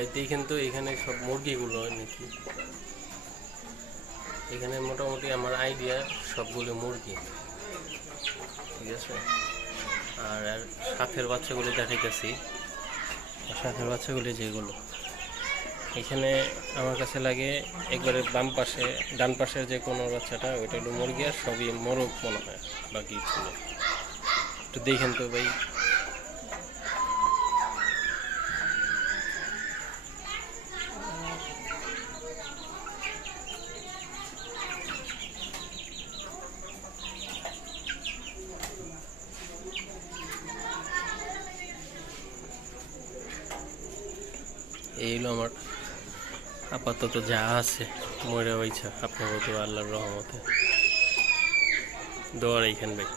ভাই দেখেন তো এখানে সব মুরগিগুলো নাকি, এখানে মোটামুটি আমার আইডিয়া সবগুলো মুরগি, ঠিক আছে। আর শাঁখের বাচ্চাগুলি দেখাইতেছি, শাঁখের বাচ্চাগুলি যেগুলো এখানে আমার কাছে লাগে একবারে বাম পাশে ডান পাশের যে কোনো বাচ্চাটা ওইটা হলো মুরগি, আর সবই মোরগ মনে হয়, বাকি ছিল। একটু দেখেন তো ভাই। এই হলো আমার আপাতত যা আছে, মরে হয়েছে আপনার মতো আল্লাহর রহমতে। দোয়া রাখেন ভাই।